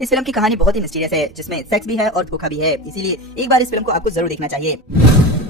इस फिल्म की कहानी बहुत ही मिस्टीरियस है, जिसमें सेक्स भी है और धोखा भी है, इसीलिए एक बार इस फिल्म को आपको जरूर देखना चाहिए।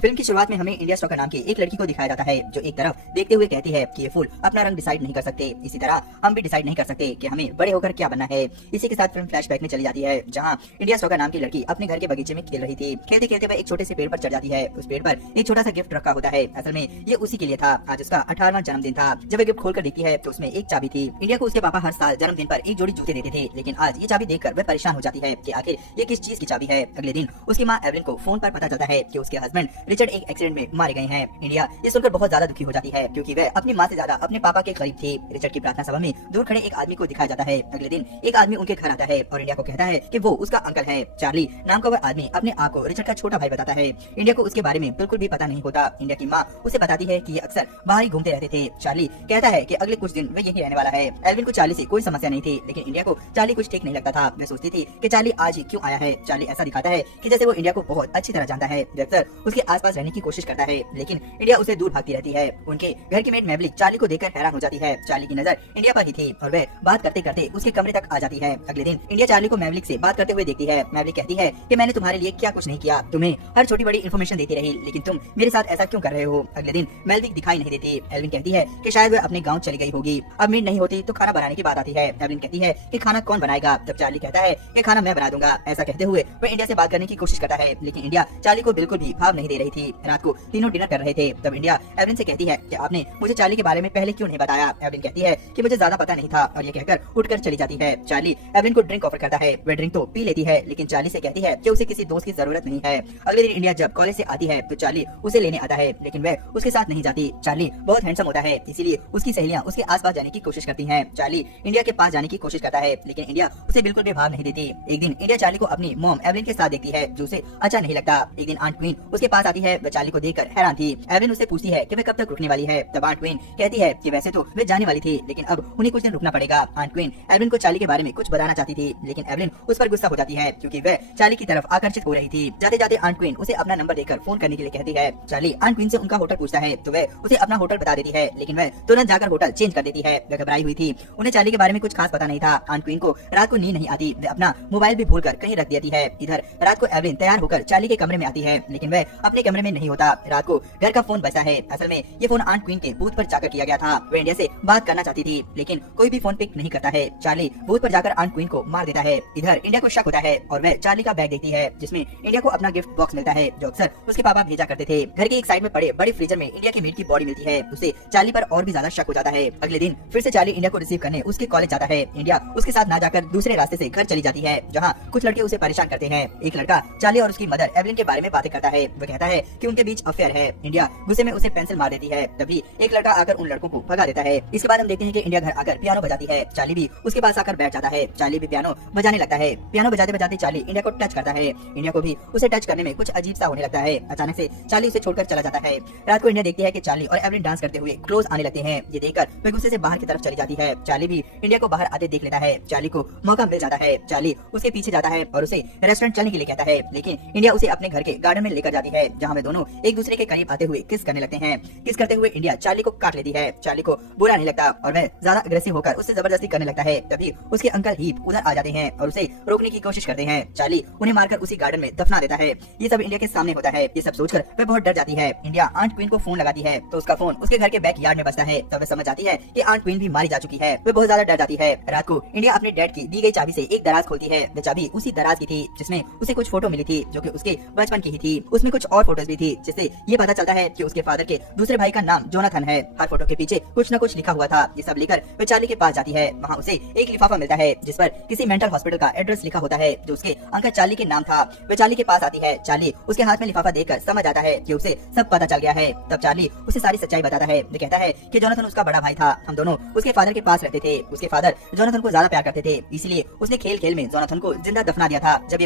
फिल्म की शुरुआत में हमें इंडिया स्टॉकर नाम की एक लड़की को दिखाया जाता है, जो एक तरफ देखते हुए कहती है कि ये फूल अपना रंग डिसाइड नहीं कर सकते, इसी तरह हम भी डिसाइड नहीं कर सकते कि हमें बड़े होकर क्या बनना है। इसी के साथ फिल्म फ्लैशबैक में चली जाती है, जहां इंडिया स्टॉकर नाम की लड़की अपने घर के बगीचे में खेल रही थी। खेलते खेलते वह एक छोटे से पेड़ पर चढ़ जाती है। उस पेड़ पर एक छोटा सा गिफ्ट रखा होता है। असल में ये उसी के लिए था। आज उसका 18वां जन्मदिन था। जब वह गिफ्ट खोलकर देखती है तो उसमें एक चाबी थी। इंडिया को उसके पापा हर साल जन्मदिन पर एक जोड़ी जूते देते थे, लेकिन आज ये चाबी देखकर वह परेशान हो जाती है कि आखिर ये किस चीज की चाबी है। अगले दिन उसकी माँ एवलिन को फोन पर पता चलता है कि उसके हस्बैंड रिचर्ड एक एक्सीडेंट में मारे गए हैं। इंडिया ये सुनकर बहुत ज्यादा दुखी हो जाती है, क्योंकि वह अपनी माँ से ज्यादा अपने पापा के करीब थी। रिचर्ड की प्रार्थना सभा में दूर खड़े एक आदमी को दिखाया जाता है। अगले दिन एक आदमी उनके घर आता है और इंडिया को कहता है कि वो उसका अंकल है। चार्ली नाम का वह आदमी अपने आप को रिचर्ड का छोटा भाई बताता है। इंडिया को उसके बारे में बिल्कुल भी पता नहीं होता। इंडिया की माँ उसे बताती है कि ये अक्सर बाहर ही घूमते रहते थे। चार्ली कहता है कि अगले कुछ दिन वह यही रहने वाला है। एल्विन को चार्ली से कोई समस्या नहीं थी, लेकिन इंडिया को चार्ली कुछ ठीक नहीं लगता था। वह सोचती थी कि चार्ली आज ही क्यों आया है। चार्ली ऐसा दिखाता है कि जैसे वो इंडिया को बहुत अच्छी तरह जानता है। वह अक्सर उसके आसपास रहने की कोशिश करता है, लेकिन इंडिया उसे दूर भागती रहती है। उनके घर की मेड मैवलिक चार्ली को देखकर हैरान हो जाती है। चार्ली की नजर इंडिया पर ही थी और वह बात करते करते उसके कमरे तक आ जाती है। अगले दिन इंडिया चार्ली को मैवलिक से बात करते हुए देखती है। मैवलिक कहती है कि मैंने तुम्हारे लिए क्या कुछ नहीं किया, तुम्हें हर छोटी बड़ी इन्फॉर्मेशन देती रही, लेकिन तुम मेरे साथ ऐसा क्यों कर रहे हो। अगले दिन मैवलिक दिखाई नहीं देती। एल्विन कहती है कि शायद वह अपने गाँव चली गई होगी। अब मेड नहीं होती तो खाना बनाने की बात आती है। एल्विन कहती है कि खाना कौन बनाएगा। तब चार्ली कहता है कि खाना मैं बना दूंगा। ऐसा कहते हुए वह इंडिया से बात करने की कोशिश करता है, लेकिन इंडिया चार्ली को बिल्कुल भी भाव नहीं दे रही थी। रात को तीनों डिनर कर रहे थे। तब इंडिया एवलिन से कहती है कि आपने मुझे चार्ली के बारे में पहले क्यों नहीं बताया। एवलिन कहती है कि मुझे ज्यादा पता नहीं था, और ये कहकर उठकर चली जाती है। चार्ली एवलिन को ड्रिंक ऑफर करता है। वह ड्रिंक तो पी लेती है, लेकिन चार्ली से कहती है कि उसे किसी दोस्त की जरूरत नहीं है। अगले दिन इंडिया जब कॉलेज से आती है तो चार्ली उसे लेने आता है, लेकिन वह उसके साथ नहीं जाती। चार्ली बहुत हैंडसम होता है, इसीलिए उसकी सहेलियां उसके आसपास जाने की कोशिश करती हैं। चार्ली इंडिया के पास जाने की कोशिश करता है, लेकिन इंडिया उसे बिल्कुल भी भाव नहीं देती। एक दिन इंडिया चार्ली को अपनी मॉम एवलिन के साथ देखती है, जो उसे अच्छा नहीं लगता। एक दिन आंट क्वीन उसके पास आती है। वह चार्ली को देखकर हैरान थी। एवलिन उससे पूछती है कि वह कब तक रुकने वाली है। तब आंट क्वीन कहती है कि वैसे तो वे जाने वाली थी, लेकिन अब उन्हें कुछ दिन रुकना पड़ेगा। आंट क्वीन एवलिन को चार्ली के बारे में कुछ बताना चाहती थी, लेकिन एवलिन उस पर गुस्सा हो जाती है, क्योंकि वह चार्ली की तरफ आकर्षित हो रही थी। जाते जाते आंट क्वीन उसे अपना नंबर देकर फोन करने के लिए कहती है। चार्ली आंट क्वीन से उनका होटल पूछता है, तो वह उसे अपना होटल बता देती है, लेकिन वह तुरंत जाकर होटल चेंज कर देती है। वह घबराई हुई थी, उन्हें चार्ली के बारे में कुछ खास पता नहीं था। आंट क्वीन को रात को नींद नहीं आती। वह अपना मोबाइल भी भूलकर कहीं रख देती है। इधर रात को एवलिन तैयार होकर चार्ली के कमरे में आती है, लेकिन वह अपने कमरे में नहीं होता। रात को घर का फोन बजता है। असल में ये फोन आंट क्वीन के बूथ पर जाकर किया गया था। वह इंडिया से बात करना चाहती थी, लेकिन कोई भी फोन पिक नहीं करता है। चार्ली बूथ पर जाकर आंट क्वीन को मार देता है। इधर इंडिया को शक होता है और वह चार्ली का बैग देखती है, जिसमें इंडिया को अपना गिफ्ट बॉक्स मिलता है, जो अक्सर उसके पापा भेजा करते थे। घर के एक साइड में पड़े बड़े फ्रीजर में इंडिया की मेड की बॉडी मिलती है। उसे चार्ली पर और भी ज्यादा शक हो जाता है। अगले दिन फिर से चार्ली इंडिया को रिसीव करने उसके कॉलेज जाता है। इंडिया उसके साथ ना जाकर दूसरे रास्ते से घर चली जाती है, जहाँ कुछ लड़के उसे परेशान करते हैं। एक लड़का चार्ली और उसकी मदर एवलिन के बारे में बातें करता है। वह कहता है कि उनके बीच अफेयर है। इंडिया गुस्से में उसे पेंसिल मार देती है। तभी एक लड़का आकर उन लड़कों को भगा देता है। इसके बाद हम देखते हैं कि इंडिया घर आकर पियानो बजाती है। चार्ली भी उसके पास आकर बैठ जाता है। चार्ली भी पियानो बजाने लगता है। पियानो बजाते बजाते चार्ली इंडिया को टच करता है। इंडिया को भी उसे टच करने में कुछ अजीब सा होने लगता है। अचानक से चार्ली उसे छोड़कर चला जाता है। रात को इंडिया देखती है कि चार्ली और एवलिन डांस करते हुए क्लोज आने लगते हैं। ये देखकर वह गुस्से से बाहर की तरफ चली जाती है। चार्ली भी इंडिया को बाहर आते देख लेता है। चार्ली को मौका मिल जाता है। चार्ली उसके पीछे जाता है और उसे रेस्टोरेंट चलने के लिए कहता है, लेकिन इंडिया उसे अपने घर के गार्डन में लेकर जाती है, जहाँ वे दोनों एक दूसरे के करीब आते हुए किस करने लगते हैं। किस करते हुए इंडिया चार्ली को काट लेती है। चार्ली को बुरा नहीं लगता और वह ज्यादा अग्रेसिव होकर उससे जबरदस्ती करने लगता है। तभी उसके अंकल हीप उधर आ जाते हैं और उसे रोकने की कोशिश करते हैं। चार्ली उन्हें मारकर उसी गार्डन में दफना देता है। ये सब इंडिया के सामने होता है। ये सब सोचकर वह बहुत डर जाती है। इंडिया आंट क्वीन को फोन लगाती है, तो उसका फोन उसके घर के बैक यार्ड में बजता है। तब वह समझ जाती है कि आंट क्वीन भी मारी जा चुकी है। वह बहुत ज्यादा डर जाती है। रात को इंडिया अपने डैड की दी गई चाबी से एक दराज खोलती है। वह चाबी उसी दराज की थी जिसमें उसे कुछ फोटो मिली थी, जो कि उसके बचपन की ही थी। उसमें कुछ और फोटोज भी थी, जिससे ये पता चलता है कि उसके फादर के दूसरे भाई का नाम जोनाथन है। हर फोटो के पीछे कुछ न कुछ लिखा हुआ था। ये सब लेकर वह चार्ली के पास जाती है। वहाँ उसे एक लिफाफा मिलता है, जिस पर किसी मेंटल हॉस्पिटल का एड्रेस लिखा होता है, जो उसके अंकल चार्ली के नाम था। वह चार्ली के पास आती है। चार्ली उसके हाथ में लिफाफा देखकर समझ आता है कि उसे सब पता चल गया है। तब चार्ली उसे सारी सच्चाई बताता है। वह कहता है कि जोनाथन उसका बड़ा भाई था। हम दोनों उसके फादर के पास रहते थे। उसके फादर जोनाथन को ज्यादा प्यार करते थे, इसलिए उसने खेल खेल में जोनाथन को जिंदा दफना दिया था। जब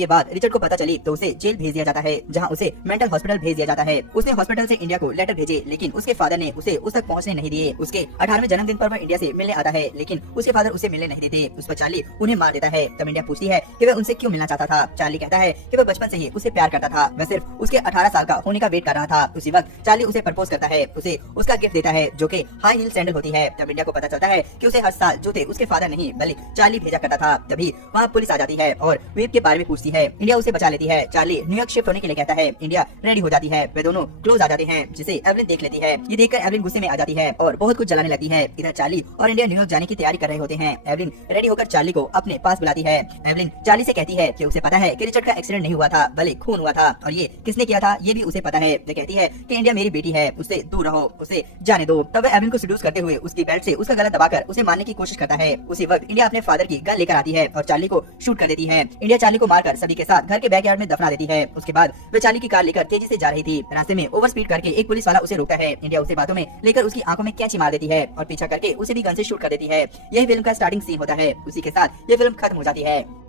ये बात रिचर्ड को पता चली तो उसे जेल भेज दिया जाता है, जहाँ उसे मेंटल हॉस्पिटल भेज दिया जाता है। उसने हॉस्पिटल से इंडिया को लेटर भेजे, लेकिन उसके फादर ने उसे उस तक पहुंचने नहीं दिए। उसके 18वें जन्मदिन पर वह इंडिया से मिलने आता है, लेकिन उसके फादर उसे मिलने नहीं देते। उस पर चार्ली उन्हें मार देता है। तब इंडिया पूछती है कि वह उनसे क्यों मिलना चाहता था। चार्ली कहता है कि वह बचपन से ही उसे प्यार करता था, वह सिर्फ उसके 18 साल का होने का वेट कर रहा था। उसी वक्त चार्ली उसे प्रपोज करता है, उसे उसका गिफ्ट देता है जो कि हाई हील सैंडल होती है। तब इंडिया को पता चलता है कि उसे हर साल जूते उसके फादर नहीं बल्कि चार्ली भेजा करता था। तभी वहाँ पुलिस आ जाती है और वेब के बारे में पूछती है। इंडिया उसे बचा लेती है। चार्ली न्यूयॉर्क शिफ्ट होने के लिए कहता है। इंडिया रेडी हो जाती है, वे दोनों क्लोज आ जाते हैं, जिसे एवलिन देख लेती है। ये देखकर एवलिन गुस्से में आ जाती है और बहुत कुछ जलाने लगती है। इधर चार्ली और इंडिया न्यूयॉर्क जाने की तैयारी कर रहे होते हैं। एवलिन रेडी होकर चार्ली को अपने पास बुलाती है। एवलिन चार्ली से कहती है कि उसे पता है कि रिचर्ड का एक्सीडेंट नहीं हुआ था बल्कि खून हुआ था, और ये किसने किया था ये भी उसे पता है। वे कहती है कि इंडिया मेरी बेटी है, उससे दूर रहो, उसे जाने दो। तब वह एवलिन को सेड्यूस करते हुए उसकी बेल्ट से उसका गला दबाकर उसे मारने की कोशिश करता है। उसी वक्त इंडिया अपने फादर की गन लेकर आती है और चार्ली को शूट कर देती है। इंडिया चार्ली को मारकर सभी के साथ घर के बैकयार्ड में दफना देती है। उसके बाद वे चार्ली की कार लेकर तेजी से जा रही थी। रास्ते में ओवर स्पीड करके एक पुलिस वाला उसे रोकता है। इंडिया उसे बातों में लेकर उसकी आंखों में कैंची मार देती है और पीछा करके उसे भी गन से शूट कर देती है। यही फिल्म का स्टार्टिंग सीन होता है। उसी के साथ ये फिल्म खत्म हो जाती है।